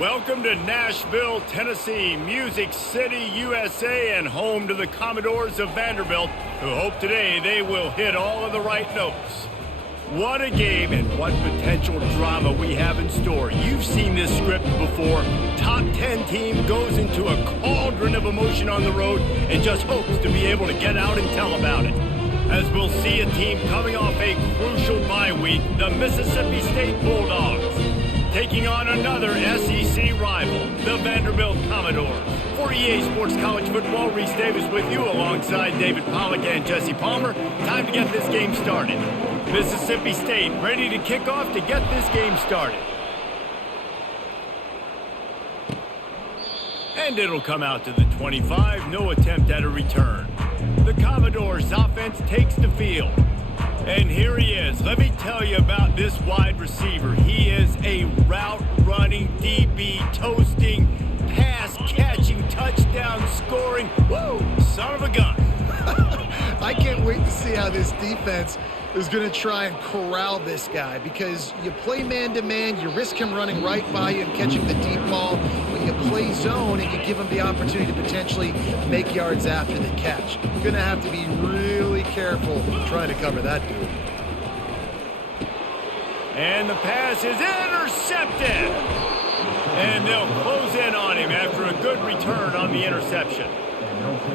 Welcome to Nashville, Tennessee, Music City, USA, and home to the Commodores of Vanderbilt, who hope today they will hit all of the right notes. What a game and what potential drama we have in store. You've seen this script before. Top 10 team goes into a cauldron of emotion on the road and just hopes to be able to get out and tell about it. As we'll see a team coming off a crucial bye week, the Mississippi State Bulldogs, taking on another SEC rival, the Vanderbilt Commodores. For EA Sports College Football, Reese Davis with you alongside David Pollack and Jesse Palmer. Time to get this game started. Mississippi State ready to kick off to get this game started. And it'll come out to the 25, no attempt at a return. The Commodores offense takes the field. And here he is. Let me tell you about this wide receiver. He is a route-running, DB, toasting, pass-catching, touchdown-scoring, woo, son of a gun. I can't wait to see how this defense is going to try and corral this guy, because you play man-to-man, you risk him running right by you and catching the deep ball. When you play zone and you give him the opportunity to potentially make yards after the catch, you're going to have to be really careful trying to cover that dude. And the pass is intercepted. And they'll close in on him after a good return on the interception.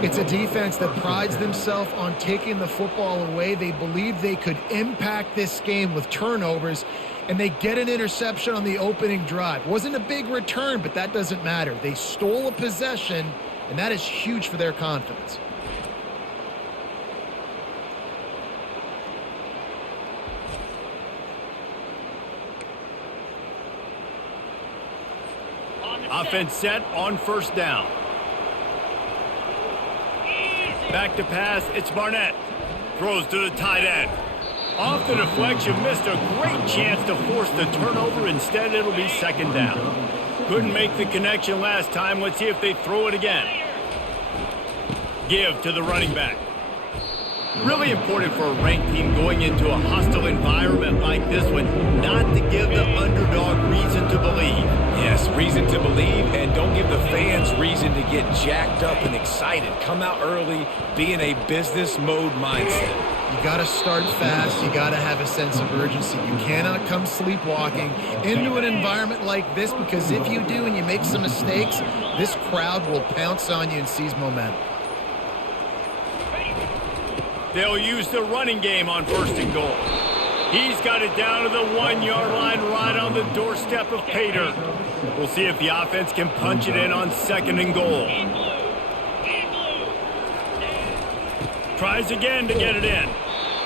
It's a defense that prides themselves on taking the football away. They believe they could impact this game with turnovers, and they get an interception on the opening drive. Wasn't a big return, but that doesn't matter. They stole a possession, and that is huge for their confidence. Offense set on first down. Back to pass, it's Barnett. Throws to the tight end. Off the deflection, missed a great chance to force the turnover. Instead, it'll be second down. Couldn't make the connection last time. Let's see if they throw it again. Give to the running back. Really important for a ranked team going into a hostile environment like this one, not to give the underdog reason to believe. Yes, reason to believe, and don't give the fans reason to get jacked up and excited. Come out early, be in a business mode mindset. You got to start fast. You got to have a sense of urgency. You cannot come sleepwalking into an environment like this, because if you do and you make some mistakes, this crowd will pounce on you and seize momentum. They'll use the running game on first and goal. He's got it down to the 1-yard line, right on the doorstep of Pater. We'll see if the offense can punch it in on second and goal. Tries again to get it in.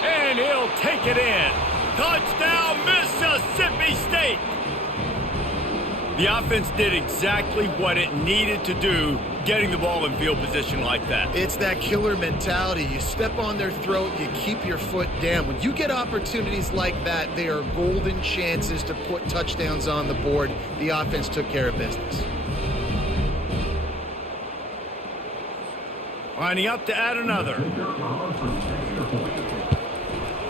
And he'll take it in. Touchdown, Mississippi State! The offense did exactly what it needed to do, getting the ball in field position like that. It's that killer mentality. You step on their throat, you keep your foot down. When you get opportunities like that, they are golden chances to put touchdowns on the board. The offense took care of business. Lining up to add another.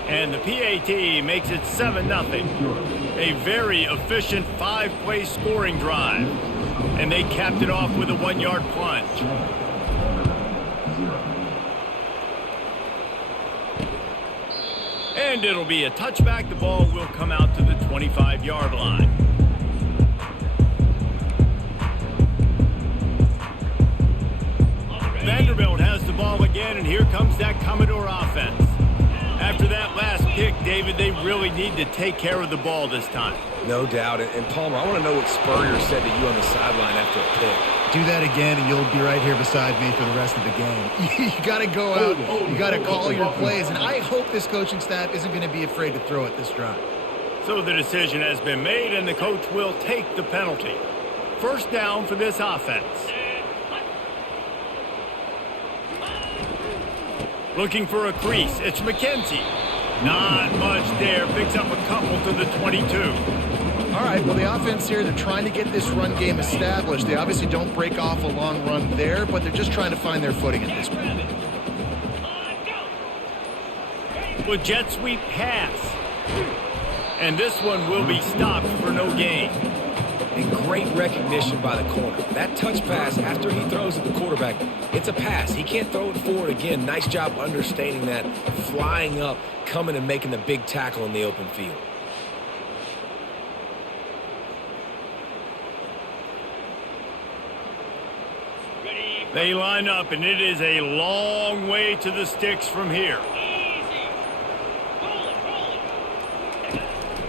And the PAT makes it 7-0. A very efficient 5-play scoring drive. And they capped it off with a 1-yard plunge. And it'll be a touchback. The ball will come out to the 25-yard line. Vanderbilt has the ball again, and here comes that Commodore offense. After that last pick, David, they really need to take care of the ball this time. No doubt. And Palmer, I want to know what Spurrier said to you on the sideline after a pick. Do that again, and you'll be right here beside me for the rest of the game. You got to go out. You got to call your plays, and I hope this coaching staff isn't going to be afraid to throw it this drive. So the decision has been made, and the coach will take the penalty. First down for this offense. Looking for a crease. It's McKenzie. Not much there. Picks up a couple to the 22. All right, well, the offense here, they're trying to get this run game established. They obviously don't break off a long run there, but they're just trying to find their footing at this point. With jet sweep pass. And this one will be stopped for no gain. And great recognition by the corner. That touch pass after he throws at the quarterback, it's a pass. He can't throw it forward again. Nice job understanding that, flying up, coming and making the big tackle in the open field. They line up, and it is a long way to the sticks from here.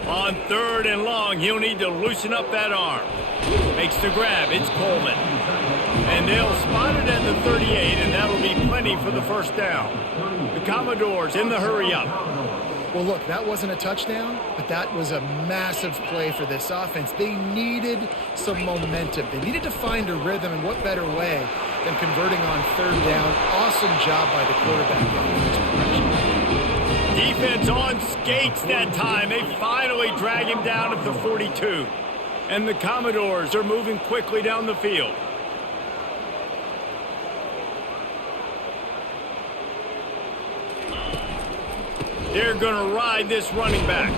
On 3rd and long, he'll need to loosen up that arm. Makes the grab. It's Coleman. And they'll spot it at the 38, and that'll be plenty for the first down. The Commodores in the hurry-up. Well, look, that wasn't a touchdown, but that was a massive play for this offense. They needed some momentum. They needed to find a rhythm, and what better way than converting on 3rd down. Awesome job by the quarterback getting first progression. Defense on skates that time. They finally drag him down at the 42. And the Commodores are moving quickly down the field. They're going to ride this running back.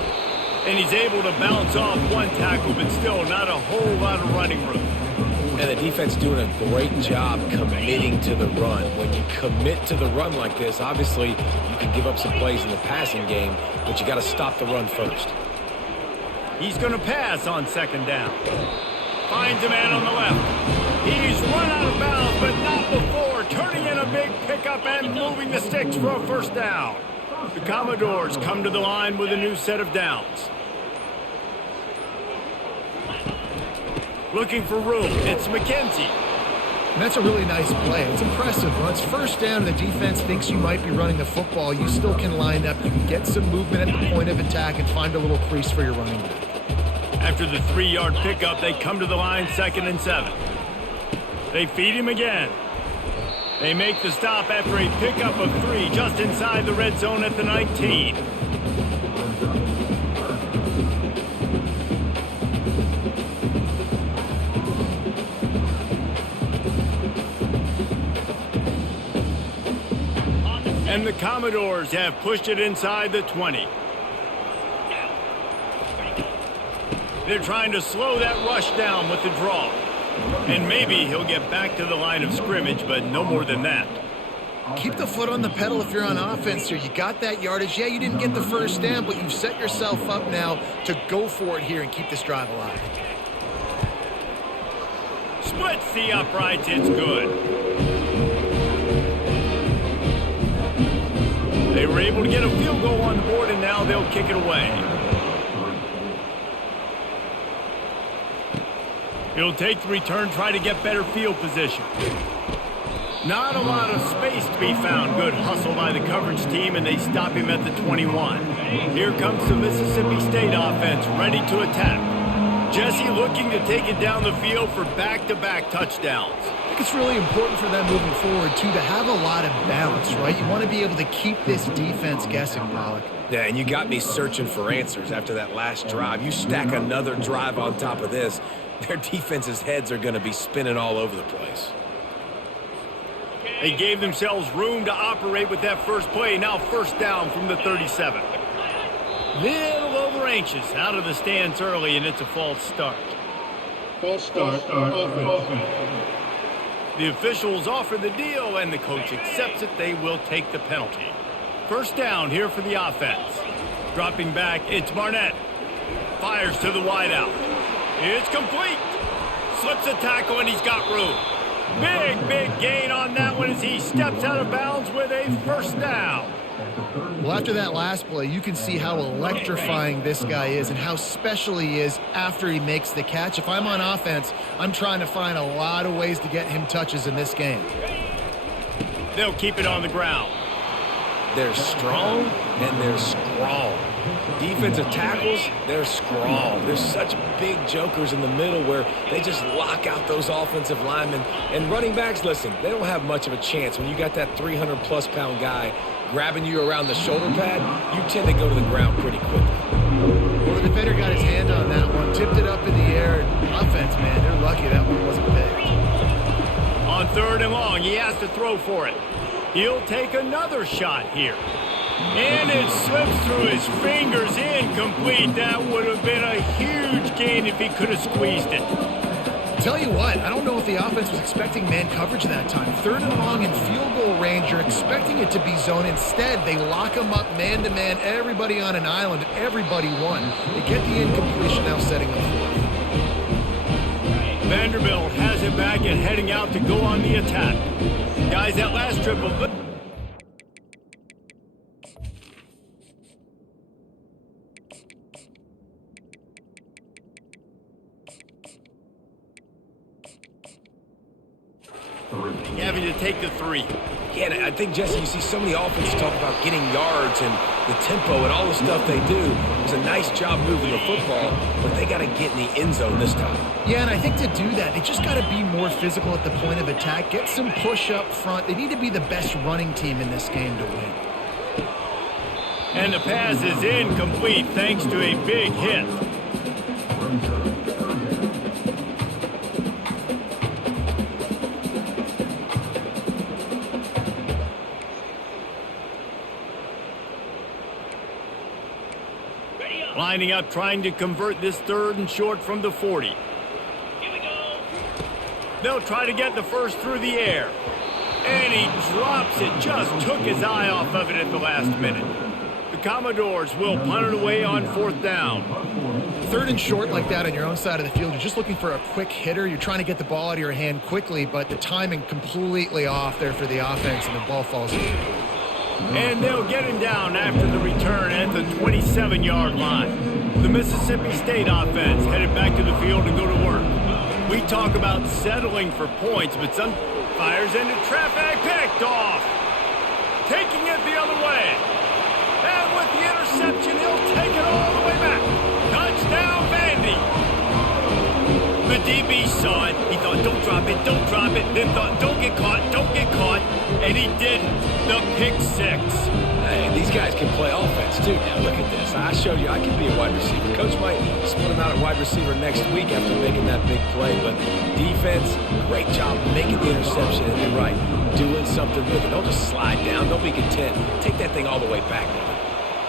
And he's able to bounce off one tackle, but still not a whole lot of running room. And the defense doing a great job committing to the run. When you commit to the run like this, obviously you can give up some plays in the passing game, but you got to stop the run first. He's going to pass on 2nd down. Finds a man on the left. He's run out of bounds, but not before. Turning in a big pickup and moving the sticks for a 1st down. The Commodores come to the line with a new set of downs. Looking for room. It's McKenzie. And that's a really nice play. It's impressive. When it's 1st down and the defense thinks you might be running the football, you still can line up. You can get some movement at the point of attack and find a little crease for your running back. After the 3-yard pickup, they come to the line 2nd and 7. They feed him again. They make the stop after a pickup of 3 just inside the red zone at the 19. And the Commodores have pushed it inside the 20. They're trying to slow that rush down with the draw. And maybe he'll get back to the line of scrimmage, but no more than that. Keep the foot on the pedal if you're on offense here. You got that yardage. Yeah, you didn't get the 1st down, but you've set yourself up now to go for it here and keep this drive alive. Splits the uprights. It's good. They were able to get a field goal on the board, and now they'll kick it away. He'll take the return, try to get better field position. Not a lot of space to be found. Good hustle by the coverage team, and they stop him at the 21. Here comes the Mississippi State offense, ready to attack. Jesse looking to take it down the field for back-to-back touchdowns. I think it's really important for them moving forward, too, to have a lot of balance, right? You want to be able to keep this defense guessing, Pollock. Yeah, and you got me searching for answers after that last drive. You stack another drive on top of this, their defense's heads are going to be spinning all over the place. They gave themselves room to operate with that first play. Now 1st down from the 37. Little over anxious. Out of the stance early, and it's a false start. False start. Offense. The officials offer the deal, and the coach accepts it. They will take the penalty. 1st down here for the offense. Dropping back, it's Barnett. Fires to the wideout. It's complete. Slips a tackle, and he's got room. Big gain on that one as he steps out of bounds with a 1st down. Well, after that last play, you can see how electrifying this guy is and how special he is after he makes the catch. If I'm on offense, I'm trying to find a lot of ways to get him touches in this game. They'll keep it on the ground. They're strong and they're scrawl. Defensive tackles, they're scrawl. There's such big jokers in the middle where they just lock out those offensive linemen. And running backs, listen, they don't have much of a chance. When you got that 300-plus pound guy grabbing you around the shoulder pad, you tend to go to the ground pretty quickly. Well, the defender got his hand on that one, tipped it up in the air. Offense, man, they're lucky that one wasn't picked. On 3rd and long, he has to throw for it. He'll take another shot here. And it slips through his fingers, incomplete. Incomplete. That would have been a huge gain if he could have squeezed it. Tell you what, I don't know if the offense was expecting man coverage that time. 3rd and long in field goal range, you're expecting it to be zone. Instead, they lock them up man-to-man, everybody on an island, everybody won. They get the incompletion, now setting up 4th. Vanderbilt has it back and heading out to go on the attack. Guys, that last triple... having to take the 3. Yeah, and I think, Jesse, you see so many offenses talk about getting yards and the tempo and all the stuff they do. It was a nice job moving the football, but they got to get in the end zone this time. Yeah, and I think to do that, they just got to be more physical at the point of attack, get some push up front. They need to be the best running team in this game to win. And the pass is incomplete thanks to a big hit. Lining up, trying to convert this 3rd and short from the 40. Here we go. They'll try to get the first through the air. And he drops it. Just took his eye off of it at the last minute. The Commodores will punt it away on 4th down. 3rd and short like that on your own side of the field, you're just looking for a quick hitter. You're trying to get the ball out of your hand quickly, but the timing completely off there for the offense, and the ball falls incomplete. And they'll get him down after the return at the 27-yard line. The Mississippi State offense headed back to the field to go to work. We talk about settling for points, but some fires into traffic, picked off. Taking it the other way. And with the interception, he'll take it all the way back. Touchdown, Vandy. The DB saw it. He thought, don't drop it, don't drop it. Then thought, don't get caught, don't get caught. And he didn't. The pick 6. Hey, these guys can play offense, too. Now, look at this. I showed you I can be a wide receiver. Coach might split him out at wide receiver next week after making that big play. But defense, great job making the interception. And you're right, doing something with it. Don't just slide down. Don't be content. Take that thing all the way back.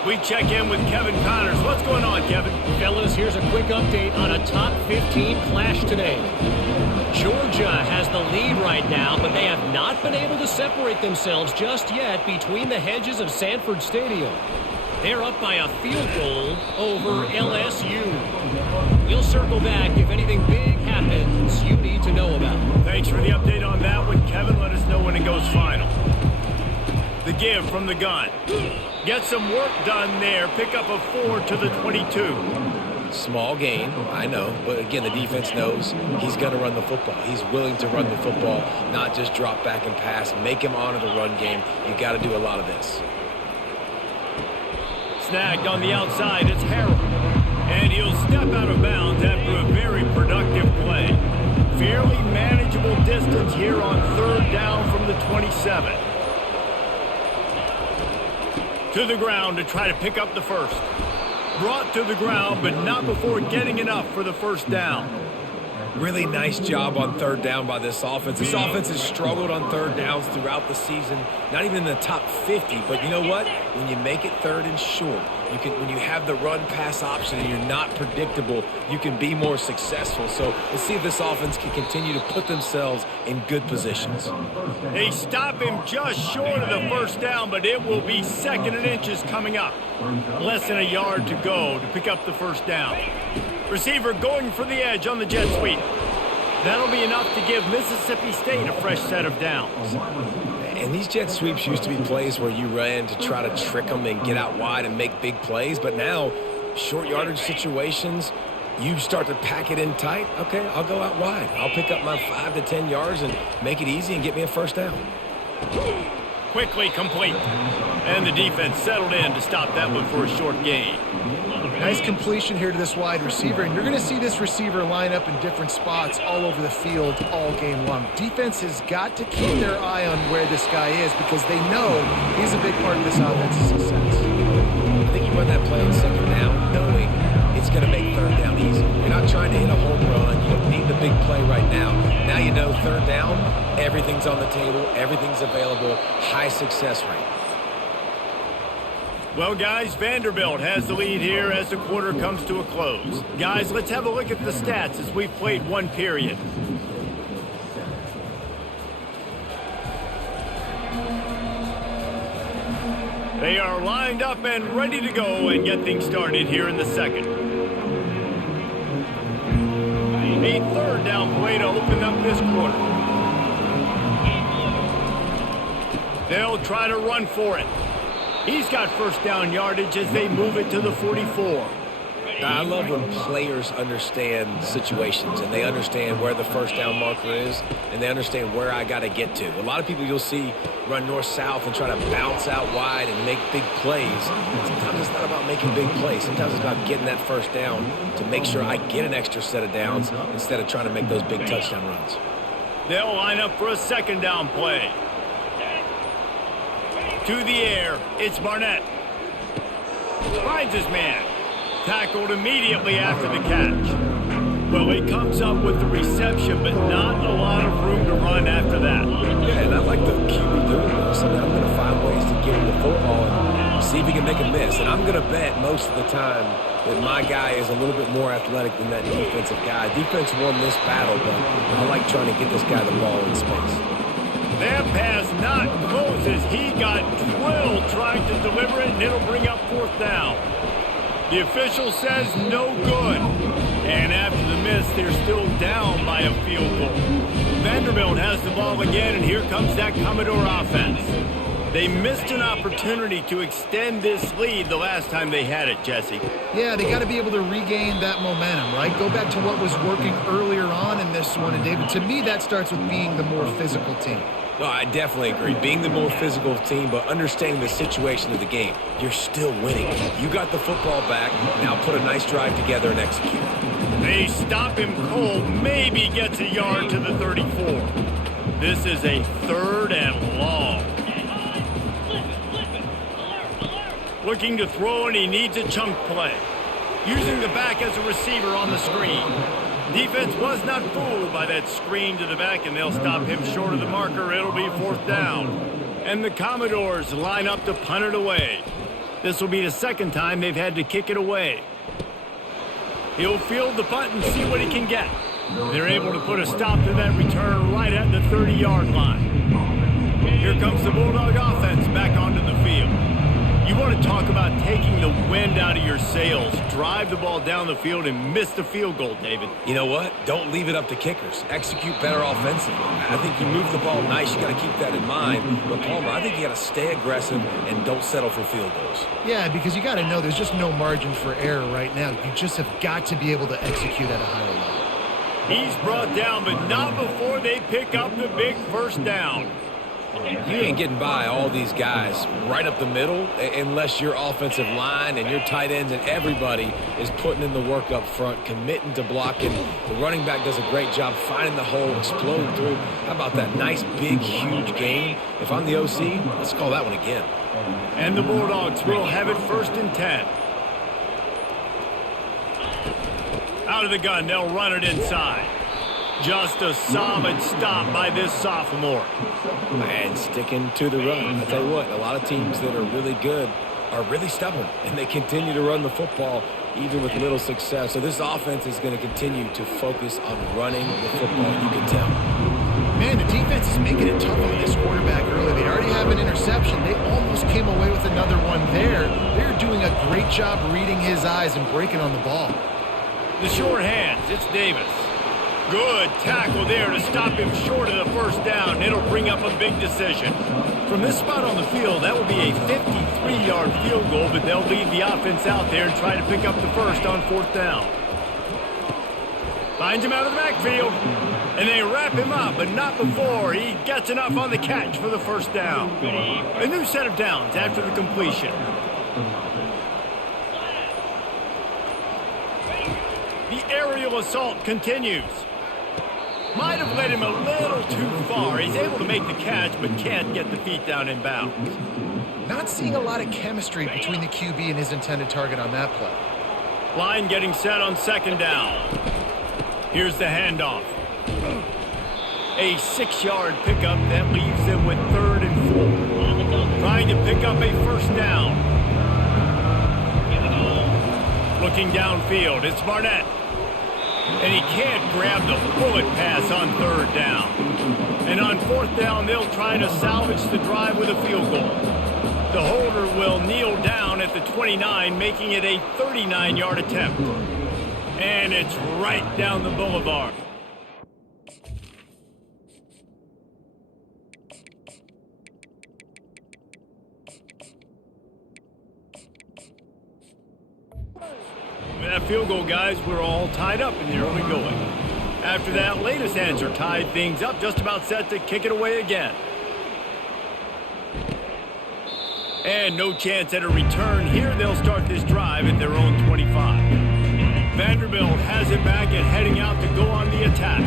We check in with Kevin Connors. What's going on, Kevin? Fellas, here's a quick update on a top 15 clash today. Georgia has the lead right now, but they have not been able to separate themselves just yet between the hedges of Sanford Stadium. They're up by a field goal over LSU. We'll circle back if anything big happens you need to know about. Thanks for the update on that one, Kevin. Let us know when it goes final. The give from the gun. Get some work done there. Pick up a 4 to the 22. Small gain, I know, but again, the defense knows he's going to run the football. He's willing to run the football, not just drop back and pass. Make him honor the run game. You got to do a lot of this. Snagged on the outside, it's Harrell. And he'll step out of bounds after a very productive play. Fairly manageable distance here on 3rd down from the 27. To the ground to try to pick up the first. Brought to the ground, but not before getting enough for the first down. Really nice job on 3rd down by this offense. This offense has struggled on 3rd downs throughout the season. Not even in the top 50, but you know what? When you make it 3rd and short, you can. When you have the run-pass option and you're not predictable, you can be more successful. So let's see if this offense can continue to put themselves in good positions. They stop him just short of the first down, but it will be 2nd and inches coming up. Less than a yard to go to pick up the first down. Receiver going for the edge on the jet sweep. That'll be enough to give Mississippi State a fresh set of downs. And these jet sweeps used to be plays where you ran to try to trick them and get out wide and make big plays. But now, short yardage situations, you start to pack it in tight. Okay, I'll go out wide. I'll pick up my 5 to 10 yards and make it easy and get me a first down. Quickly complete. And the defense settled in to stop that one for a short gain. Nice completion here to this wide receiver, and you're going to see this receiver line up in different spots all over the field all game long. Defense has got to keep their eye on where this guy is because they know he's a big part of this offense's success. I think you run that play on 2nd down knowing it's going to make 3rd down easy. You're not trying to hit a home run. You don't need the big play right now. Now you know 3rd down, everything's on the table, everything's available, high success rate. Well, guys, Vanderbilt has the lead here as the quarter comes to a close. Guys, let's have a look at the stats as we've played one period. They are lined up and ready to go and get things started here in the second. A third down play to open up this quarter. They'll try to run for it. He's got first down yardage as they move it to the 44. I love when players understand situations and they understand where the first down marker is and they understand where I got to get to. A lot of people you'll see run north-south and try to bounce out wide and make big plays. Sometimes it's not about making big plays. Sometimes it's about getting that first down to make sure I get an extra set of downs instead of trying to make those big touchdown runs. They'll line up for a second down play. To the air, it's Barnett. Finds his man. Tackled immediately after the catch. Well, he comes up with the reception, but not a lot of room to run after that. Yeah, and I like the QB doing this. I mean, I'm going to find ways to get him the football and see if he can make a miss. And I'm going to bet most of the time that my guy is a little bit more athletic than that defensive guy. Defense won this battle, but I like trying to get this guy the ball in space. That pass not close as he got drilled trying to deliver it, and it'll bring up fourth down. The official says no good. And after the miss, they're still down by a field goal. Vanderbilt has the ball again, and here comes that Commodore offense. They missed an opportunity to extend this lead the last time they had it, Jesse. Yeah, they got to be able to regain that momentum, right? Go back to what was working earlier on in this one. And, David, to me, that starts with being the more physical team. No, I definitely agree. Being the more physical team, but understanding the situation of the game. You're still winning. You got the football back. Now put a nice drive together and execute. They stop him cold. Maybe gets a yard to the 34. This is a third and long. Looking to throw, and he needs a chunk play. Using the back as a receiver on the screen. Defense was not fooled by that screen to the back, and they'll stop him short of the marker. It'll be fourth down. And the Commodores line up to punt it away. This will be the second time they've had to kick it away. He'll field the punt and see what he can get. They're able to put a stop to that return right at the 30-yard line. Here comes the Bulldog offense back onto the field. You want to talk about taking the wind out of your sails. Drive the ball down the field and miss the field goal, David. You know what? Don't leave it up to kickers. Execute better offensively. I think you move the ball nice. You got to keep that in mind. But, Palmer, I think you got to stay aggressive and don't settle for field goals. Yeah, because you got to know there's just no margin for error right now. You just have got to be able to execute at a higher level. He's brought down, but not before they pick up the big first down. You ain't getting by all these guys right up the middle unless your offensive line and your tight ends and everybody is putting in the work up front, committing to blocking. The running back does a great job finding the hole, exploding through. How about that nice, big, huge game? If I'm the OC, let's call that one again. And the Bulldogs will have it first and 10. Out of the gun, they'll run it inside. Just a solid stop by this sophomore. And sticking to the run. I'll tell you what, a lot of teams that are really good are really stubborn, and they continue to run the football even with little success. So this offense is going to continue to focus on running the football, you can tell. Man, the defense is making it tough on this quarterback early. They already have an interception. They almost came away with another one there. They're doing a great job reading his eyes and breaking on the ball. The short hands, it's Davis. Good tackle there to stop him short of the first down. It'll bring up a big decision. From this spot on the field, that will be a 53-yard field goal, but they'll leave the offense out there and try to pick up the first on fourth down. Finds him out of the backfield, and they wrap him up, but not before he gets enough on the catch for the first down. A new set of downs after the completion. The aerial assault continues. Might have led him a little too far. He's able to make the catch, but can't get the feet down in bounds. Not seeing a lot of chemistry between the QB and his intended target on that play. Line getting set on second down. Here's the handoff. A 6-yard pickup that leaves them with 3rd and 4. Trying to pick up a first down. Looking downfield, it's Barnett. And he can't grab the bullet pass on third down. And on fourth down, they'll try to salvage the drive with a field goal. The holder will kneel down at the 29, making it a 39-yard attempt. And it's right down the boulevard. With that field goal, guys, we're all tied up in the early going. After that latest answer tied things up, just about set to kick it away again. And no chance at a return here. They'll start this drive at their own 25. Vanderbilt has it back and heading out to go on the attack.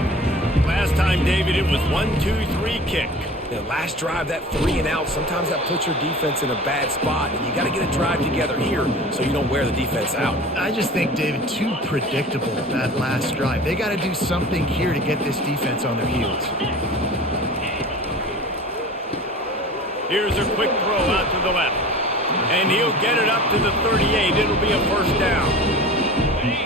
Last time, David, it was 1-2-3 kick. The last drive, that 3 and out, sometimes that puts your defense in a bad spot, and you got to get a drive together here so you don't wear the defense out. I just think, David, too predictable, that last drive. They got to do something here to get this defense on their heels. Here's a quick throw out to the left. And he'll get it up to the 38. It'll be a first down.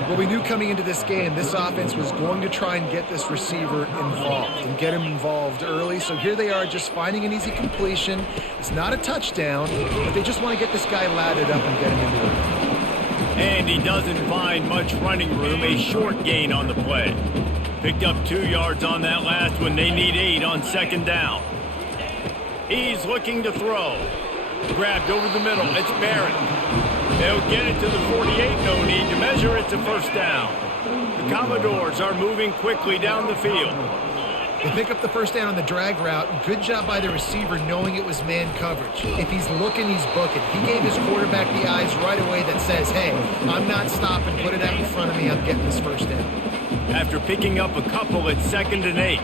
Well, we knew coming into this game, this offense was going to try and get this receiver involved and get him involved early. So here they are just finding an easy completion. It's not a touchdown, but they just want to get this guy lathered up and get him into it. And he doesn't find much running room. A short gain on the play. Picked up 2 yards on that last one. They need 8 on second down. He's looking to throw. Grabbed over the middle. It's Barrett. They'll get it to the 48. No need to measure. It's a first down. The Commodores are moving quickly down the field. They pick up the first down on the drag route. Good job by the receiver knowing it was man coverage. If he's looking, he's booking. He gave his quarterback the eyes right away that says, hey, I'm not stopping. Put it out in front of me. I'm getting this first down. After picking up a couple, it's 2nd and 8.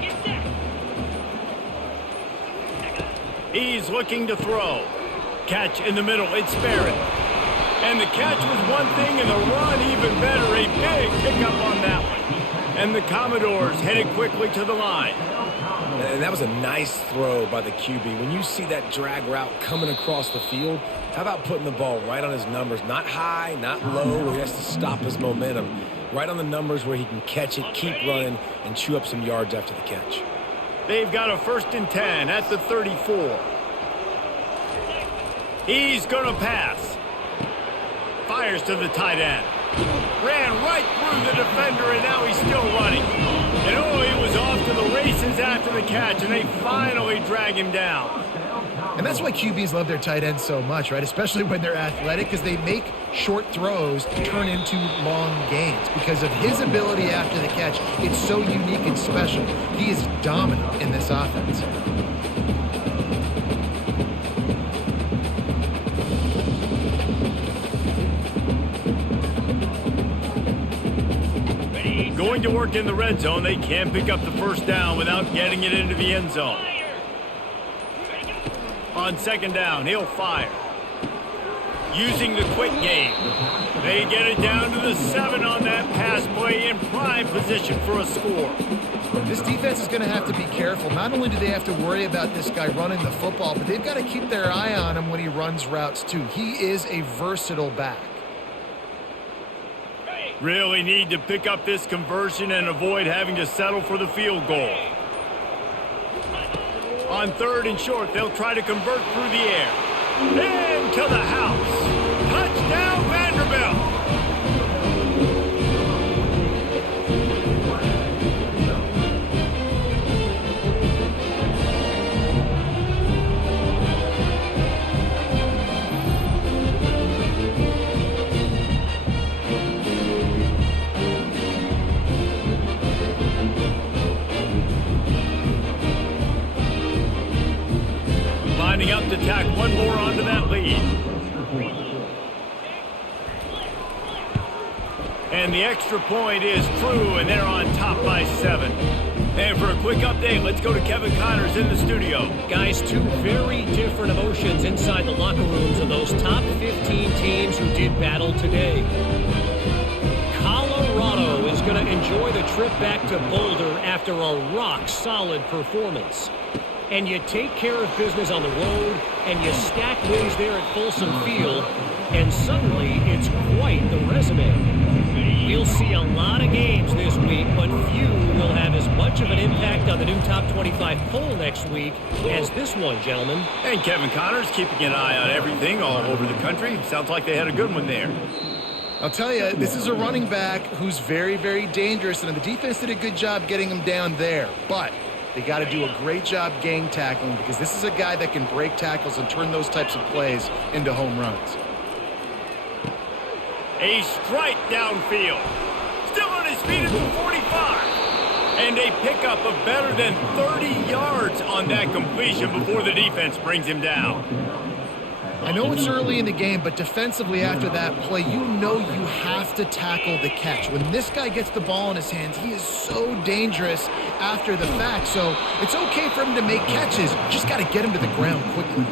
He's looking to throw. Catch in the middle. It's Barrett. And the catch was one thing, and the run even better. A big pickup on that one. And the Commodores headed quickly to the line. And that was a nice throw by the QB. When you see that drag route coming across the field, how about putting the ball right on his numbers? Not high, not low, where he has to stop his momentum. Right on the numbers where he can catch it, keep running, and chew up some yards after the catch. They've got a 1st and 10 at the 34. He's going to pass. Fires to the tight end. Ran right through the defender, and now he's still running. And oh, he was off to the races after the catch, and they finally drag him down. And that's why QBs love their tight ends so much, right? Especially when they're athletic, because they make short throws turn into long gains. Because of his ability after the catch, it's so unique and special. He is dominant in this offense. Going to work in the red zone. They can't pick up the first down without getting it into the end zone. On second down, he'll fire. Using the quick game. They get it down to the 7 on that pass play, in prime position for a score. This defense is going to have to be careful. Not only do they have to worry about this guy running the football, but they've got to keep their eye on him when he runs routes too. He is a versatile back. Really need to pick up this conversion and avoid having to settle for the field goal. On 3rd and short, they'll try to convert through the air. Into the house. Touchdown, Vanderbilt. Lining up to tack one more onto that lead. And the extra point is true, and they're on top by 7. And for a quick update, let's go to Kevin Connors in the studio. Guys, 2 very different emotions inside the locker rooms of those top 15 teams who did battle today. Colorado is going to enjoy the trip back to Boulder after a rock-solid performance. and you take care of business on the road, and you stack wins there at Folsom Field, and suddenly it's quite the resume. We'll see a lot of games this week, but few will have as much of an impact on the new top 25 poll next week as this one, gentlemen. And Kevin Connors keeping an eye on everything all over the country. Sounds like they had a good one there. I'll tell you, this is a running back who's very, very dangerous, and the defense did a good job getting him down there. But they got to do a great job gang tackling, because this is a guy that can break tackles and turn those types of plays into home runs. A strike downfield. Still on his feet at the 45. And a pickup of better than 30 yards on that completion before the defense brings him down. I know it's early in the game, but defensively after that play, you know you have to tackle the catch. When this guy gets the ball in his hands, he is so dangerous after the fact. So it's okay for him to make catches. Just got to get him to the ground quickly.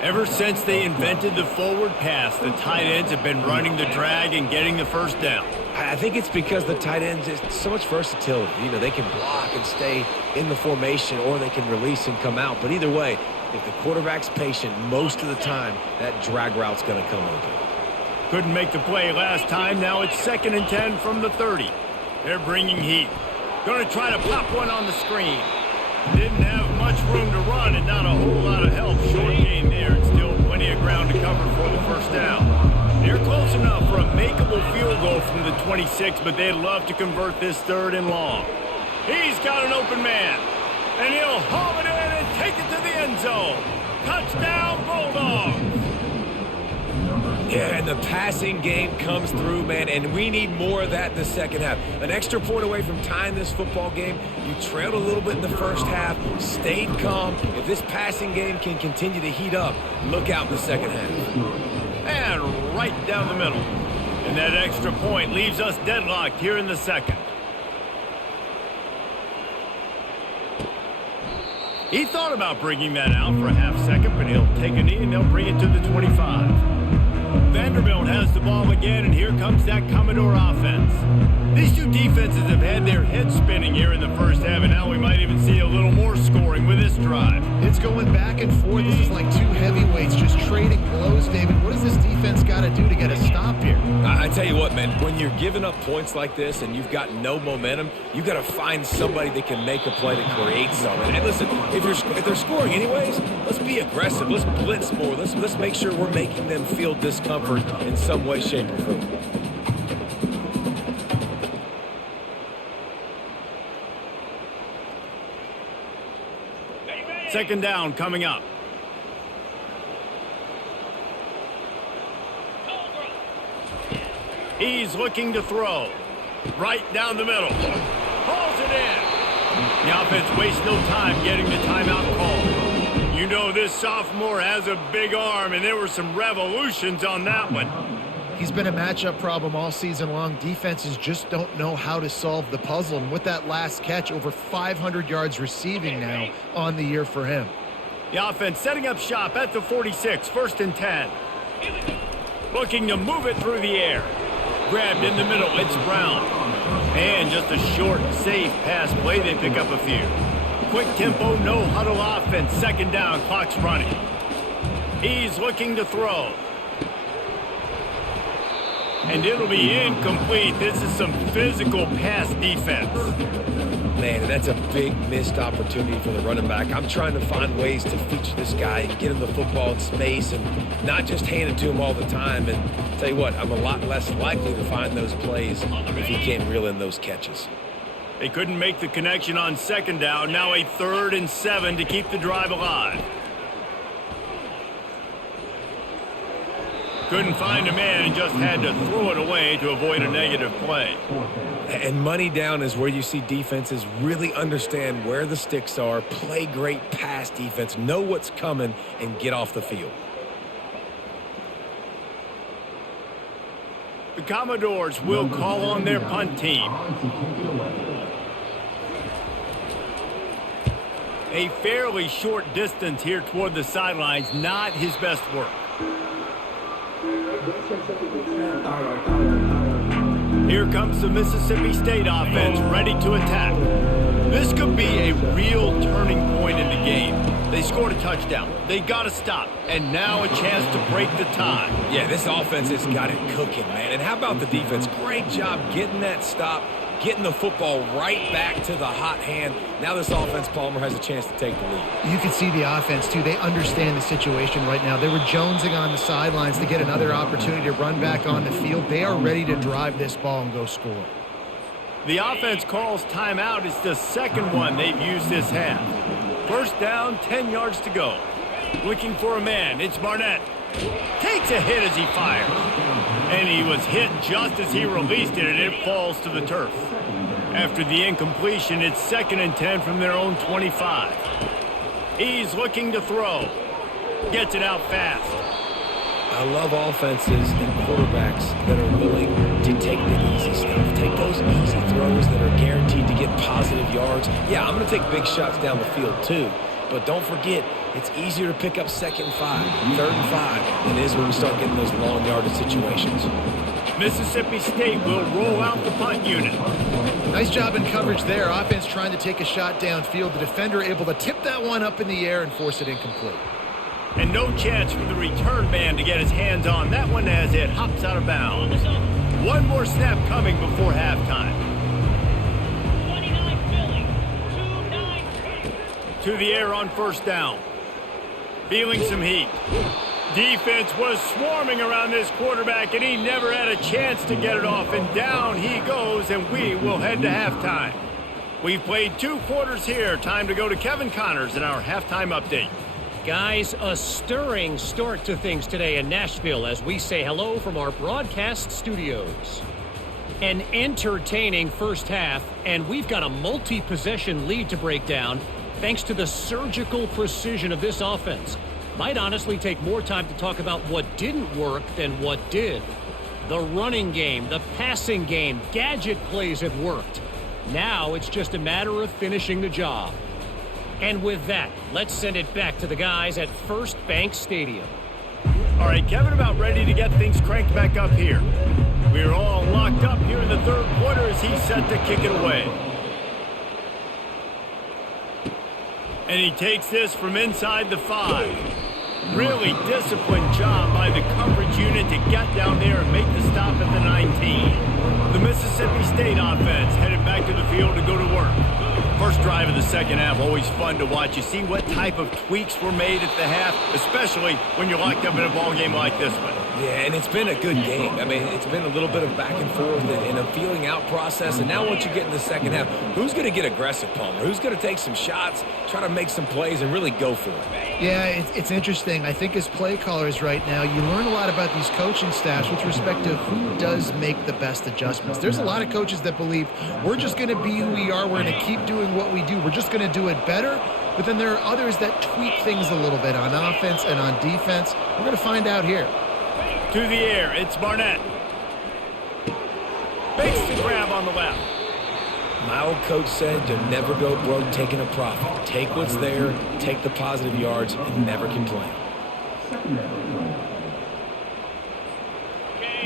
Ever since they invented the forward pass, the tight ends have been running the drag and getting the first down. I think it's because the tight ends is so much versatility. You know, they can block and stay in the formation, or they can release and come out. But either way, if the quarterback's patient most of the time, that drag route's going to come open. Couldn't make the play last time. Now it's 2nd and 10 from the 30. They're bringing heat. Going to try to pop one on the screen. Didn't have much room to run and not a whole lot of help. Short gain there, and still plenty of ground to cover for the first down. They're close enough for a makeable field goal from the 26, but they'd love to convert this 3rd and long. He's got an open man, and he'll haul it in and take it to the end zone. Touchdown, Bulldogs! Yeah, and the passing game comes through, man, and we need more of that in the second half. An extra point away from tying this football game. You trailed a little bit in the first half, stayed calm. If this passing game can continue to heat up, look out in the second half. And right down the middle. And that extra point leaves us deadlocked here in the second. He thought about bringing that out for a half second, but he'll take a knee and they'll bring it to the 25. Vanderbilt has the ball again, and here comes that Commodore offense. These two defenses have had their heads spinning here in the first half, and now we might even see a little more scoring with this drive. It's going back and forth. This is like two heavyweights just trading blows, David. What does this defense got to do to get a stop here? I tell you what, man, when you're giving up points like this and you've got no momentum, you got to find somebody that can make a play to create something. And listen, if they're scoring anyways, let's be aggressive. Let's blitz more. Let's make sure we're making them feel discomfort in some way, shape, or form. Second down coming up. He's looking to throw. Right down the middle. Hauls it in. The offense wastes no time getting the timeout call. You know this sophomore has a big arm, and there were some revolutions on that one. He's been a matchup problem all season long. Defenses just don't know how to solve the puzzle. And with that last catch, over 500 yards receiving now on the year for him. The offense setting up shop at the 46, 1st and 10. Looking to move it through the air. Grabbed in the middle, it's Brown. And just a short, safe pass play, they pick up a few. Quick tempo, no huddle offense, 2nd down, clock's running. He's looking to throw. And it'll be incomplete. This is some physical pass defense. Man, that's a big missed opportunity for the running back. I'm trying to find ways to feature this guy and get him the football in space and not just hand it to him all the time. And tell you what, I'm a lot less likely to find those plays if he can't reel in those catches. They couldn't make the connection on 2nd down. Now a 3rd and 7 to keep the drive alive. Couldn't find a man and just had to throw it away to avoid a negative play. And money down is where you see defenses really understand where the sticks are, play great pass defense, know what's coming, and get off the field. The Commodores will call on their punt team. A fairly short distance here toward the sidelines, not his best work. Here comes the Mississippi State offense ready to attack. This could be a real turning point in the game. They scored a touchdown. They got to stop. And now a chance to break the tie. Yeah, this offense has got it cooking, man. And how about the defense? Great job getting that stop, getting the football right back to the hot hand. Now this offense, Palmer, has a chance to take the lead. You can see the offense, too. They understand the situation right now. They were jonesing on the sidelines to get another opportunity to run back on the field. They are ready to drive this ball and go score. The offense calls timeout. It's the second one they've used this half. First down, 10 yards to go. Looking for a man. It's Barnett. Takes a hit as he fires. And he was hit just as he released it, and it falls to the turf. After the incompletion, it's 2nd and 10 from their own 25. He's looking to throw. Gets it out fast. I love offenses and quarterbacks that are willing to take the easy stuff, take those easy throws that are guaranteed to get positive yards. Yeah, I'm going to take big shots down the field too, but don't forget, it's easier to pick up 2nd and 5, 3rd and 5 than it is when we start getting those long yardage situations. Mississippi State will roll out the punt unit. Nice job in coverage there. Offense trying to take a shot downfield. The defender able to tip that one up in the air and force it incomplete. And no chance for the return man to get his hands on that one as it hops out of bounds. One more snap coming before halftime. 29 Philly, 2-9. To the air on first down. Feeling some heat. Defense was swarming around this quarterback, and he never had a chance to get it off. And down he goes, and we will head to halftime. We've played 2 quarters here. Time to go to Kevin Connors in our halftime update. Guys, a stirring start to things today in Nashville as we say hello from our broadcast studios. An entertaining first half, and we've got a multi-possession lead to break down thanks to the surgical precision of this offense. Might honestly take more time to talk about what didn't work than what did. The running game, the passing game, gadget plays have worked. Now it's just a matter of finishing the job. And with that, let's send it back to the guys at First Bank Stadium. All right, Kevin, about ready to get things cranked back up here. We're all locked up here in the 3rd quarter as he's set to kick it away. And he takes this from inside the 5. Really disciplined job by the coverage unit to get down there and make the stop at the 19. The Mississippi State offense headed back to the field to go to work. First drive of the second half, always fun to watch. You see what type of tweaks were made at the half, especially when you're locked up in a ball game like this one. Yeah, and it's been a good game. I mean, it's been a little bit of back and forth and a feeling out process. And now once you get in the second half, who's going to get aggressive, Palmer? Who's going to take some shots, try to make some plays, and really go for it? Yeah, it's interesting. I think as play callers right now, you learn a lot about these coaching staffs with respect to who does make the best adjustments. There's a lot of coaches that believe we're just going to be who we are. We're going to keep doing what we do. We're just going to do it better. But then there are others that tweak things a little bit on offense and on defense. We're going to find out here. To the air, it's Barnett. Makes the grab on the left. My old coach said you'll never go broke taking a profit. Take what's there, take the positive yards, and never complain.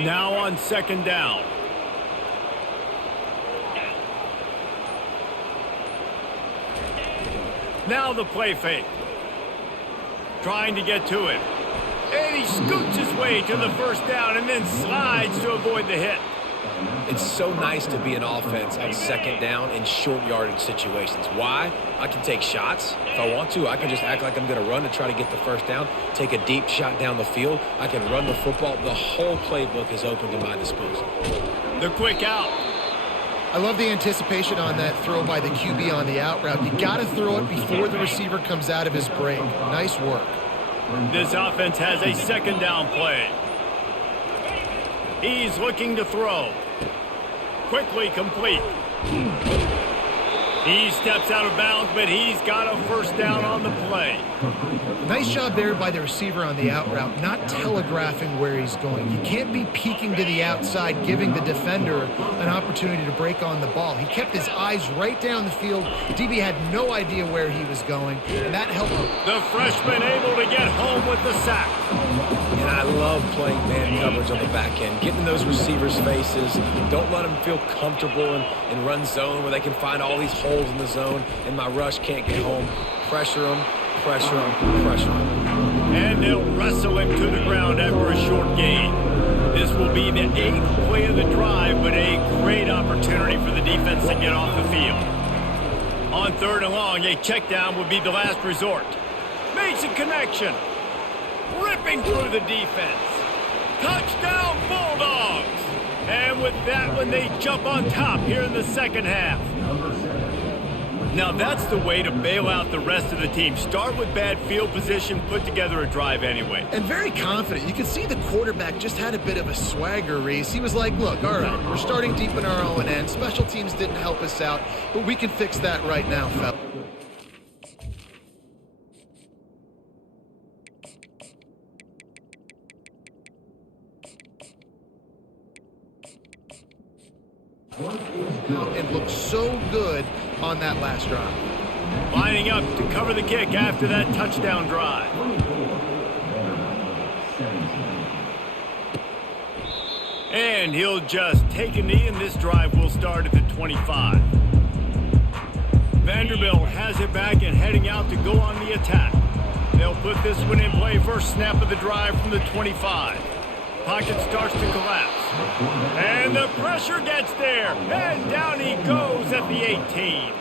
Now on 2nd down. Now the play fake. Trying to get to it. And he scoots his way to the first down and then slides to avoid the hit. It's so nice to be an offense on 2nd down in short yardage situations. Why? I can take shots. If I want to, I can just act like I'm going to run to try to get the first down, take a deep shot down the field. I can run the football. The whole playbook is open to my disposal. The quick out. I love the anticipation on that throw by the QB on the out route. You got to throw it before the receiver comes out of his break. Nice work. This offense has a 2nd down play. He's looking to throw. Quickly complete. He steps out of bounds, but he's got a first down on the play. Nice job there by the receiver on the out route, not telegraphing where he's going. You can't be peeking to the outside, giving the defender an opportunity to break on the ball. He kept his eyes right down the field. DB had no idea where he was going, and that helped him. The freshman able to get home with the sack. And I love playing man coverage on the back end, getting in those receivers' faces. Don't let them feel comfortable in run zone where they can find all these holes in the zone, and my rush can't get home. Pressure them, pressure them, pressure them. And they'll wrestle him to the ground after a short gain. This will be the 8th play of the drive, but a great opportunity for the defense to get off the field. On 3rd and long, a check down would be the last resort. Makes a connection. Ripping through the defense. Touchdown Bulldogs! And with that one, they jump on top here in the second half. Now that's the way to bail out the rest of the team. Start with bad field position, put together a drive anyway. And very confident. You could see the quarterback just had a bit of a swagger, Reese. He was like, look, all right, we're starting deep in our own end. Special teams didn't help us out, but we can fix that right now, fella. And looked so good on that last drive. Lining up to cover the kick after that touchdown drive. And he'll just take a knee, and this drive will start at the 25. Vanderbilt has it back and heading out to go on the attack. They'll put this one in play first snap of the drive from the 25. Pocket starts to collapse. And the pressure gets there. And down he goes at the 18.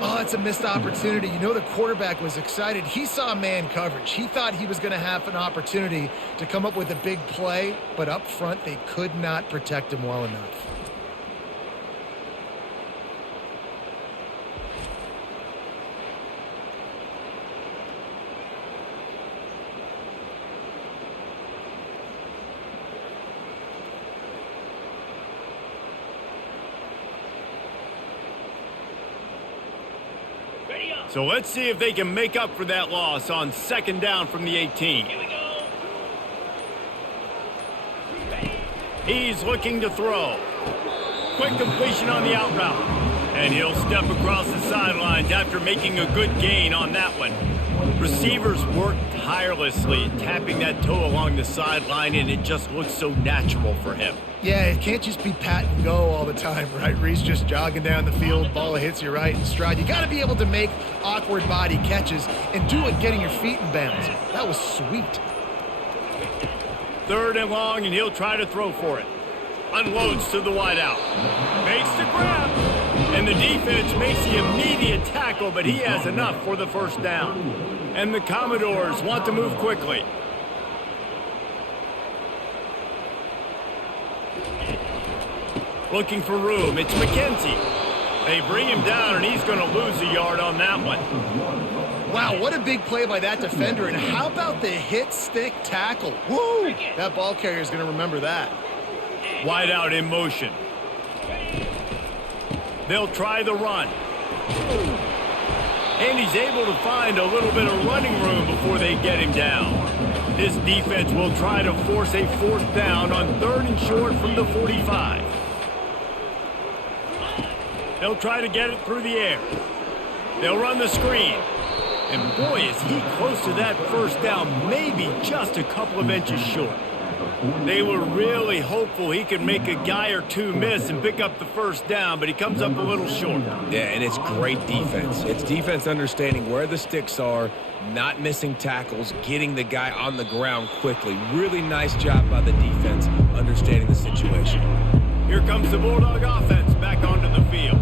Oh, it's a missed opportunity. You know the quarterback was excited. He saw man coverage. He thought he was going to have an opportunity to come up with a big play, but up front they could not protect him well enough. So let's see if they can make up for that loss on 2nd down from the 18. He's looking to throw. Quick completion on the out route. And he'll step across the sidelines after making a good gain on that one. Receivers work tirelessly, tapping that toe along the sideline, and it just looks so natural for him. Yeah, it can't just be pat and go all the time, right? Reese just jogging down the field, ball hits you right in stride. You got to be able to make awkward body catches and do it getting your feet in bounds. That was sweet. 3rd and long, and he'll try to throw for it. Unloads to the wideout. Makes the grab. And the defense makes the immediate tackle, but he has enough for the 1st down. And the Commodores want to move quickly. Looking for room. It's McKenzie. They bring him down, and he's going to lose a yard on that one. Wow, what a big play by that defender. And how about the hit stick tackle? Woo! That ball carrier is going to remember that. Wide out in motion. They'll try the run. And he's able to find a little bit of running room before they get him down. This defense will try to force a 4th down on 3rd and short from the 45. They'll try to get it through the air. They'll run the screen. And boy, is he close to that 1st down, maybe just a couple of inches short. They were really hopeful he could make a guy or two miss and pick up the 1st down, but he comes up a little short. Yeah, and it's great defense. It's defense understanding where the sticks are, not missing tackles, getting the guy on the ground quickly. Really nice job by the defense understanding the situation. Here comes the Bulldog offense back onto the field.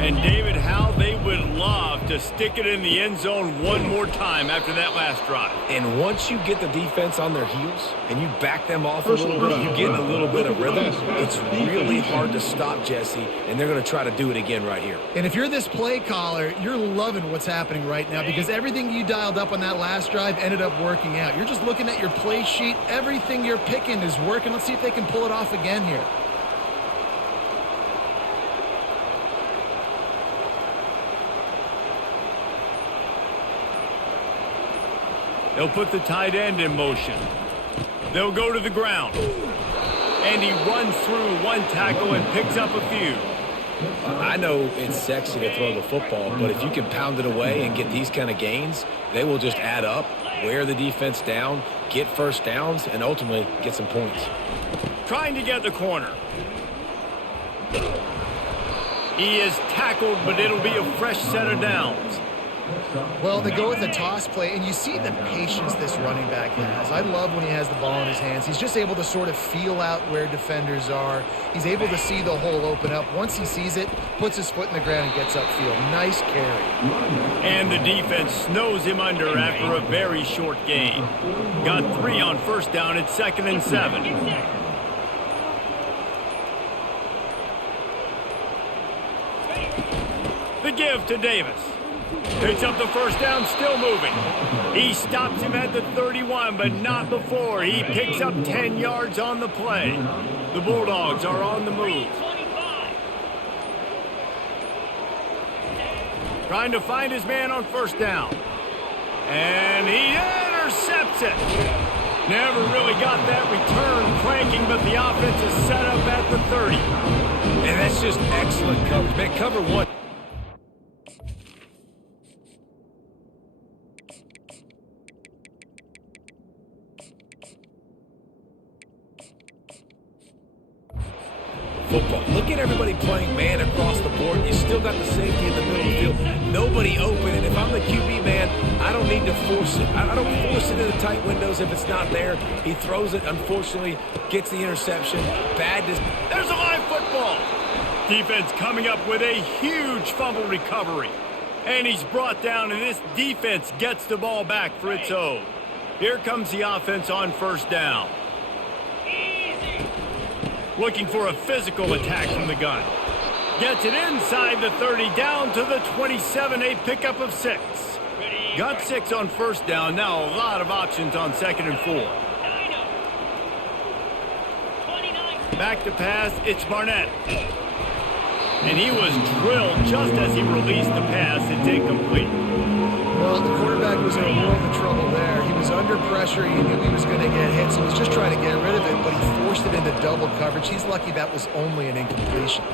And David, how they would love to stick it in the end zone one more time after that last drive. And once you get the defense on their heels and you back them off a little bit, you get a little bit of rhythm, it's really hard to stop, Jesse, and they're going to try to do it again right here. And if you're this play caller, you're loving what's happening right now because everything you dialed up on that last drive ended up working out. You're just looking at your play sheet. Everything you're picking is working. Let's see if they can pull it off again here. They'll put the tight end in motion. They'll go to the ground. And he runs through one tackle and picks up a few. I know it's sexy to throw the football, but if you can pound it away and get these kind of gains, they will just add up, wear the defense down, get first downs, and ultimately get some points. Trying to get the corner. He is tackled, but it'll be a fresh set of downs. Well, they go with the toss play, and you see the patience this running back has. I love when he has the ball in his hands. He's just able to sort of feel out where defenders are. He's able to see the hole open up. Once he sees it, puts his foot in the ground and gets upfield. Nice carry. And the defense snows him under after a very short gain. Got 3 on first down at 2nd and 7. The give to Davis. Picks up the first down, still moving. He stops him at the 31, but not before. He picks up 10 yards on the play. The Bulldogs are on the move. Trying to find his man on first down. And he intercepts it. Never really got that return cranking, but the offense is set up at the 30. And that's just excellent coverage. Man, cover one. Football. Look at everybody playing man across the board. You still got the safety in the middle of the field. Nobody open. And if I'm the QB man, I don't need to force it. I don't force it into tight windows if it's not there. He throws it, unfortunately, gets the interception. There's a live football. Defense coming up with a huge fumble recovery. And he's brought down, and this defense gets the ball back for its own. Here comes the offense on first down. Looking for a physical attack from the gun. Gets it inside the 30, down to the 27, a pickup of 6. Got 6 on first down, now a lot of options on 2nd and 4. Back to pass, it's Barnett. And he was drilled just as he released the pass. It's incomplete. Well, the quarterback was in a world of trouble there. He was under pressure. He knew he was going to get hit, so he was just trying to get rid of it, but he forced it into double coverage. He's lucky that was only an incompletion.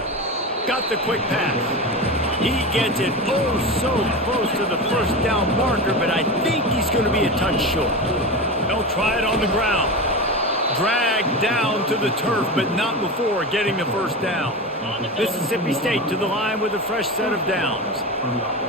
Got the quick pass. He gets it oh so close to the first down marker, but I think he's going to be a touch short. They'll try it on the ground. Dragged down to the turf, but not before getting the first down. Mississippi State to the line with a fresh set of downs.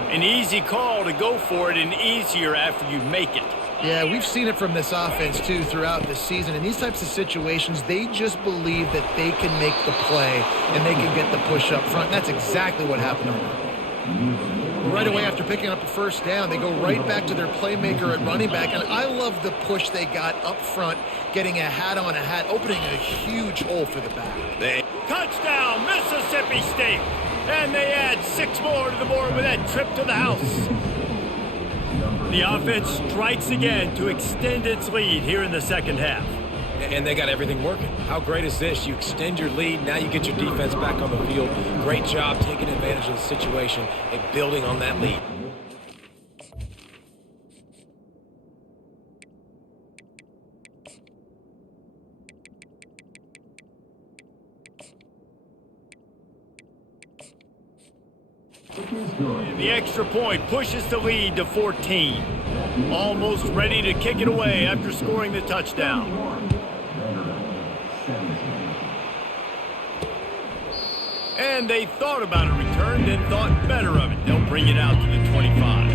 An easy call to go for it, and easier after you make it. Yeah, we've seen it from this offense, too, throughout this season. In these types of situations, they just believe that they can make the play and they can get the push up front. And that's exactly what happened on them. Right away after picking up the first down, they go right back to their playmaker at running back. And I love the push they got up front, getting a hat on a hat, opening a huge hole for the back. Touchdown, Mississippi State. And they add 6 more to the board with that trip to the house. The offense strikes again to extend its lead here in the second half. And they got everything working. How great is this? You extend your lead, now you get your defense back on the field. Great job taking advantage of the situation and building on that lead. The extra point pushes the lead to 14. Almost ready to kick it away after scoring the touchdown. And they thought about a return, then thought better of it. They'll bring it out to the 25.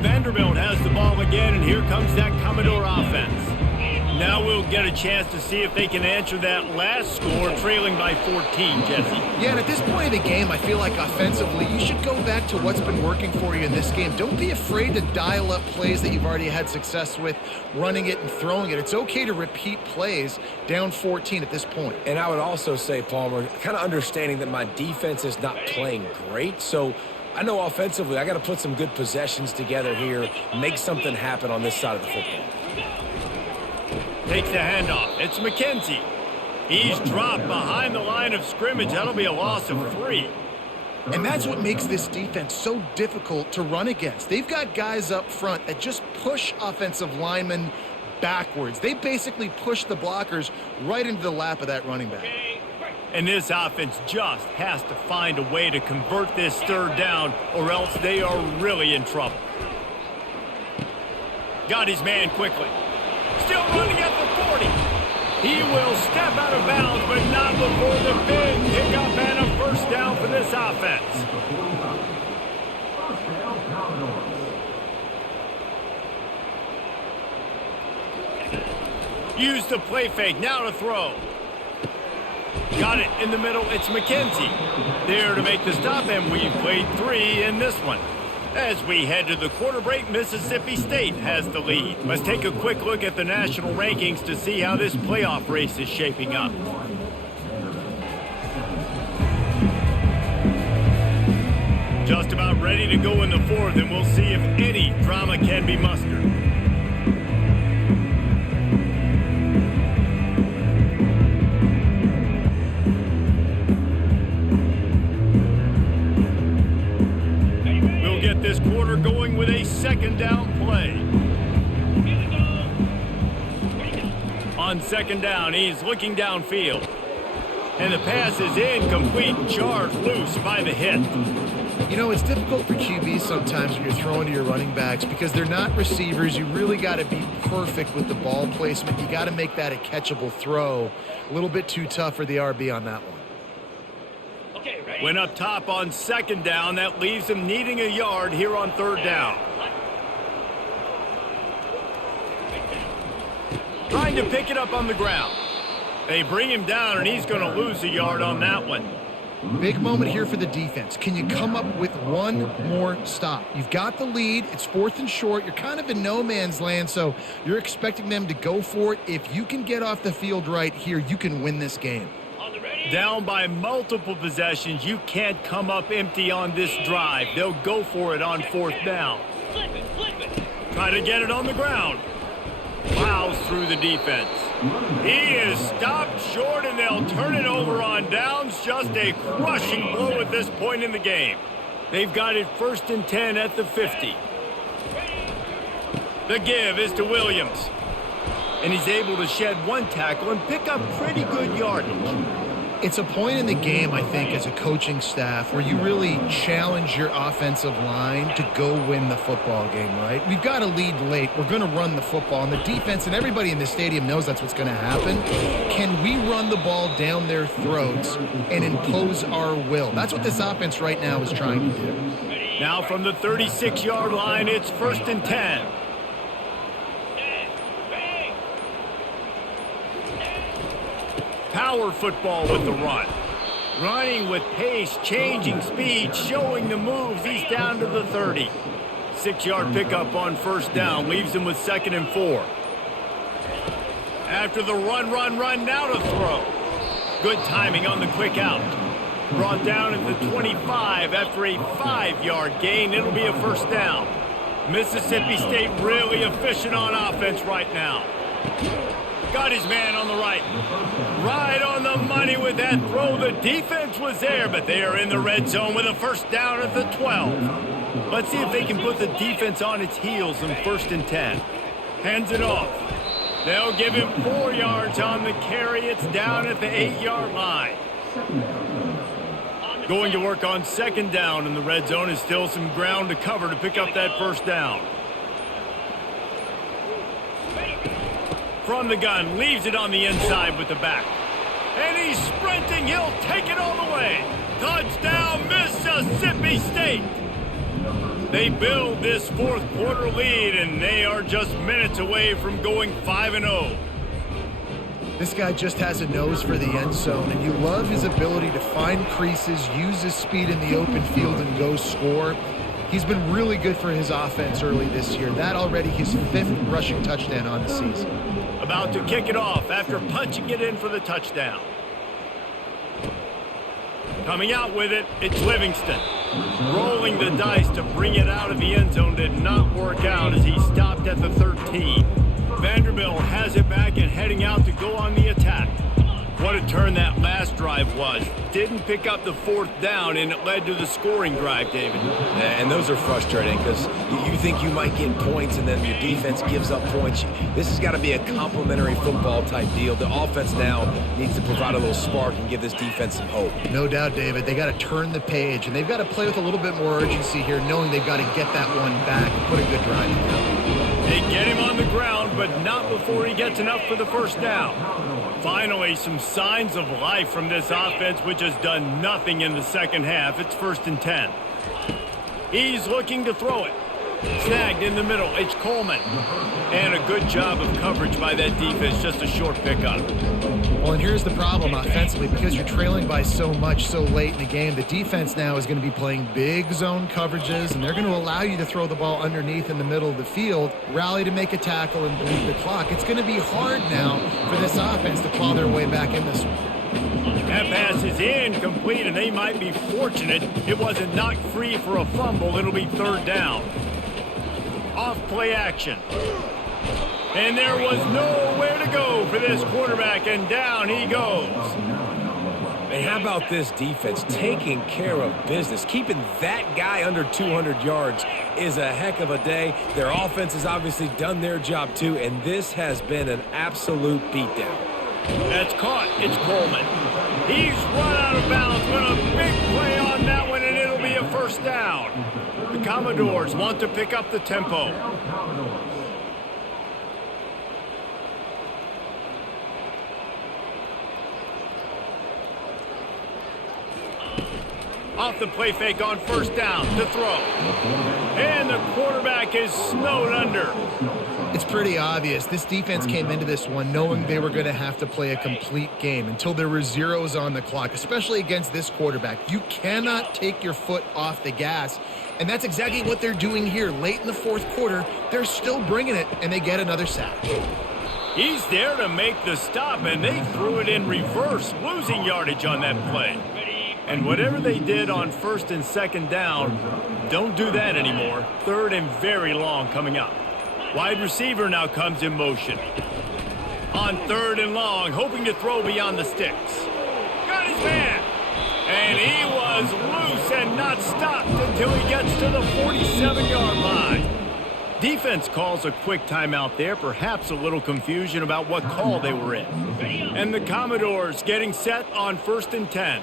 Vanderbilt has the ball again, and here comes that Commodore offense. Now we'll get a chance to see if they can answer that last score, trailing by 14, Jesse. Yeah, and at this point of the game, I feel like offensively, you should go back to what's been working for you in this game. Don't be afraid to dial up plays that you've already had success with, running it and throwing it. It's okay to repeat plays down 14 at this point. And I would also say, Palmer, kind of understanding that my defense is not playing great, so I know offensively I got to put some good possessions together here, make something happen on this side of the football. Takes the handoff. It's McKenzie. He's dropped behind the line of scrimmage. That'll be a loss of 3. And that's what makes this defense so difficult to run against. They've got guys up front that just push offensive linemen backwards. They basically push the blockers right into the lap of that running back. And this offense just has to find a way to convert this third down, or else they are really in trouble. Got his man quickly. Still running at the 40. He will step out of bounds, but not before the big pickup and a first down for this offense. Use the play fake, now to throw. Got it in the middle, it's McKenzie. There to make the stop, and we've played 3 in this one. As we head to the quarter break, Mississippi State has the lead. Let's take a quick look at the national rankings to see how this playoff race is shaping up. Just about ready to go in the fourth, and we'll see if any drama can be mustered. This quarter going with a second down play. On second down, he's looking downfield. And the pass is incomplete, charged loose by the hit. You know, it's difficult for QBs sometimes when you're throwing to your running backs because they're not receivers. You really got to be perfect with the ball placement. You got to make that a catchable throw. A little bit too tough for the RB on that one. Went up top on second down. That leaves him needing a yard here on third down. Trying to pick it up on the ground. They bring him down, and he's going to lose a yard on that one. Big moment here for the defense. Can you come up with one more stop? You've got the lead. It's 4th and short. You're kind of in no man's land, so you're expecting them to go for it. If you can get off the field right here, you can win this game. Down by multiple possessions, you can't come up empty on this drive. They'll go for it on 4th down. Try to get it on the ground. Plows through the defense. He is stopped short, and they'll turn it over on downs. Just a crushing blow at this point in the game. They've got it 1st and 10 at the 50. The give is to Williams. And he's able to shed one tackle and pick up pretty good yardage. It's a point in the game, I think, as a coaching staff where you really challenge your offensive line to go win the football game, right? We've got a lead late. We're going to run the football. And the defense and everybody in the stadium knows that's what's going to happen. Can we run the ball down their throats and impose our will? That's what this offense right now is trying to do. Now from the 36-yard line, it's 1st and 10. Power football with the run. Running with pace, changing speed, showing the moves. He's down to the 30. 6-yard pickup on 1st down. Leaves him with 2nd and 4. After the run, now to throw. Good timing on the quick out. Brought down at the 25 after a 5-yard gain. It'll be a 1st down. Mississippi State really efficient on offense right now. Got his man on the right. Right on the money with that throw. The defense was there, but they are in the red zone with a 1st down at the 12. Let's see if they can put the defense on its heels in 1st and 10. Hands it off. They'll give him 4 yards on the carry. It's down at the 8-yard line. Going to work on 2nd down in the red zone. Is still some ground to cover to pick up that 1st down. From the gun, leaves it on the inside with the back. And he's sprinting. He'll take it all the way. Touchdown, Mississippi State. They build this 4th quarter lead, and they are just minutes away from going 5-0. This guy just has a nose for the end zone, and you love his ability to find creases, use his speed in the open field, and go score. He's been really good for his offense early this year. That already his 5th rushing touchdown on the season. About to kick it off after punching it in for the touchdown. Coming out with it, it's Livingston. Rolling the dice to bring it out of the end zone did not work out as he stopped at the 13. Vanderbilt has it back and heading out to go on the attack. What a turn that last drive was. Didn't pick up the fourth down, and it led to the scoring drive, David. And those are frustrating because you think you might get points and then your defense gives up points. This has got to be a complementary football type deal. The offense now needs to provide a little spark and give this defense some hope. No doubt, David. They got to turn the page, and they've got to play with a little bit more urgency here, knowing they've got to get that one back and put a good drive together. They get him on the ground, but not before he gets enough for the first down. Finally, some signs of life from this offense, which has done nothing in the second half. It's 1st and 10. He's looking to throw it. Snagged in the middle. It's Coleman. And a good job of coverage by that defense. Just a short pickup. Well, and here's the problem offensively. Because you're trailing by so much so late in the game, the defense now is going to be playing big zone coverages, and they're going to allow you to throw the ball underneath in the middle of the field, rally to make a tackle, and bleed the clock. It's going to be hard now for this offense to claw their way back in this one. That pass is incomplete, and they might be fortunate it wasn't knocked free for a fumble. It'll be 3rd down. Off play action. And there was nowhere to go for this quarterback, and down he goes. And how about this defense taking care of business? Keeping that guy under 200 yards is a heck of a day. Their offense has obviously done their job too, and this has been an absolute beatdown. That's caught. It's Coleman. He's run out of bounds, but a big play on that one, and it'll be a 1st down. The Commodores want to pick up the tempo. Off the play fake on 1st down to throw. And the quarterback is snowed under. It's pretty obvious. This defense came into this one knowing they were going to have to play a complete game until there were zeros on the clock, especially against this quarterback. You cannot take your foot off the gas, and that's exactly what they're doing here. Late in the 4th quarter, they're still bringing it, and they get another sack. He's there to make the stop, and they threw it in reverse, losing yardage on that play. And whatever they did on 1st and 2nd down, don't do that anymore. 3rd and very long coming up. Wide receiver now comes in motion. On 3rd and long, hoping to throw beyond the sticks. Got his man. And he was loose and not stopped until he gets to the 47-yard line. Defense calls a quick timeout there, perhaps a little confusion about what call they were in. And the Commodores getting set on 1st and 10.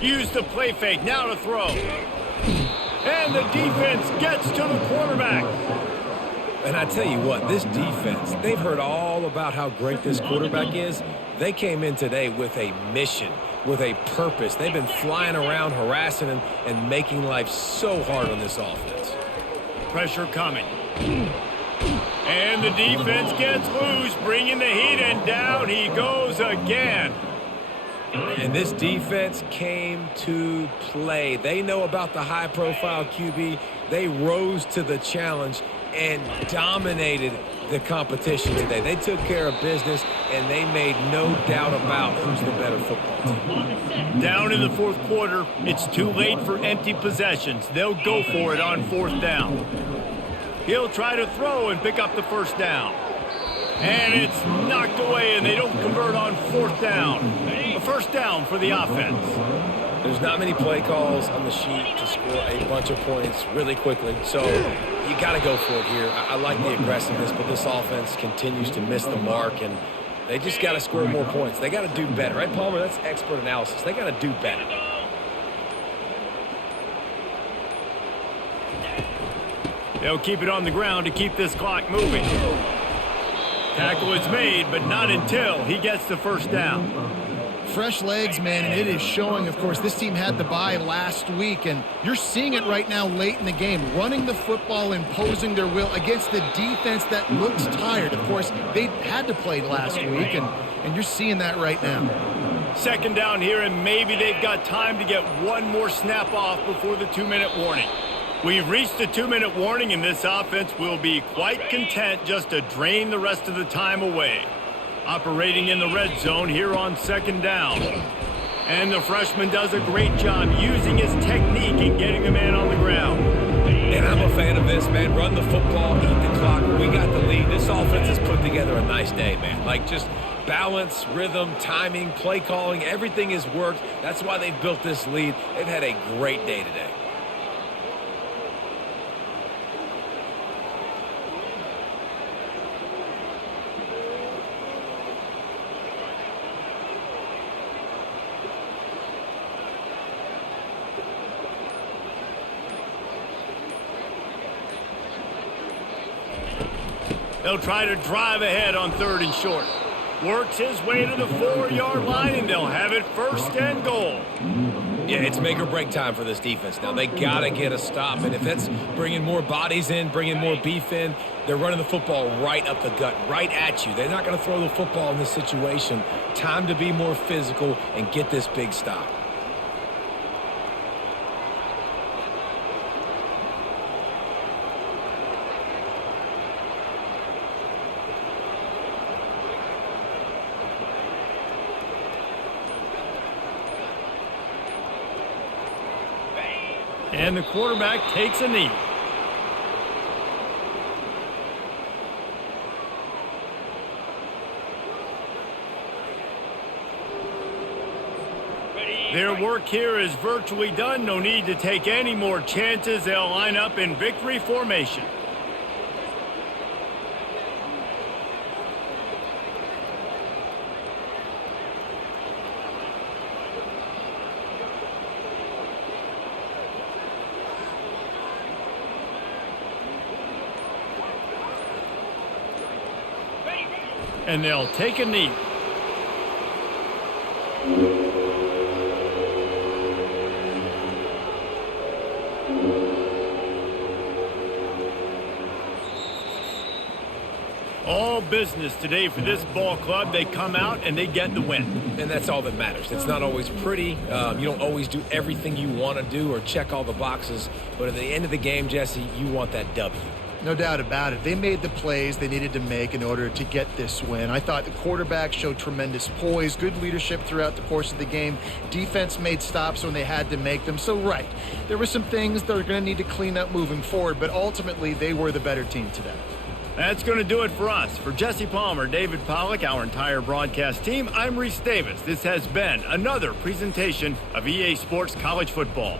Use the play fake, now to throw. And the defense gets to the quarterback. And I tell you what, this defense, they've heard all about how great this quarterback is. They came in today with a mission, with a purpose. They've been flying around, harassing him, and making life so hard on this offense. Pressure coming. And the defense gets loose, bringing the heat, and down he goes again. And this defense came to play. They know about the high-profile QB. They rose to the challenge and dominated the competition today. They took care of business, and they made no doubt about who's the better football team. Down in the 4th quarter, it's too late for empty possessions. They'll go for it on 4th down. He'll try to throw and pick up the 1st down. And it's knocked away, and they don't convert on 4th down. A 1st down for the offense. There's not many play calls on the sheet to score a bunch of points really quickly, so you got to go for it here. I like the aggressiveness, but this offense continues to miss the mark, and they just got to score more points. They got to do better, right, Palmer? That's expert analysis. They got to do better. They'll keep it on the ground to keep this clock moving. Tackle is made, but not until he gets the 1st down. Fresh legs, man, and it is showing. Of course, this team had the bye last week, and you're seeing it right now late in the game, running the football, imposing their will against the defense that looks tired. Of course, they had to play last week, and you're seeing that right now. 2nd down here, and maybe they've got time to get one more snap off before the 2-minute warning. We've reached the 2-minute warning, and this offense will be quite content just to drain the rest of the time away. Operating in the red zone here on 2nd down. And the freshman does a great job using his technique and getting the man on the ground. And I'm a fan of this, man. Run the football, eat the clock. We got the lead. This offense has put together a nice day, man. Like, just balance, rhythm, timing, play calling, everything has worked. That's why they've built this lead. They've had a great day today. They'll try to drive ahead on 3rd and short. Works his way to the 4-yard line, and they'll have it 1st and goal. Yeah, it's make or break time for this defense. Now, they got to get a stop, and if that's bringing more bodies in, bringing more beef in, they're running the football right up the gut, right at you. They're not going to throw the football in this situation. Time to be more physical and get this big stop. And the quarterback takes a knee. Their work here is virtually done. No need to take any more chances. They'll line up in victory formation. And they'll take a knee. All business today for this ball club. They come out and they get the win. And that's all that matters. It's not always pretty. You don't always do everything you want to do or check all the boxes. But at the end of the game, Jesse, you want that W. No doubt about it. They made the plays they needed to make in order to get this win. I thought the quarterback showed tremendous poise, good leadership throughout the course of the game. Defense made stops when they had to make them. So, right, there were some things they're going to need to clean up moving forward, but ultimately they were the better team today. That's going to do it for us. For Jesse Palmer, David Pollack, our entire broadcast team, I'm Reese Davis. This has been another presentation of EA Sports College Football.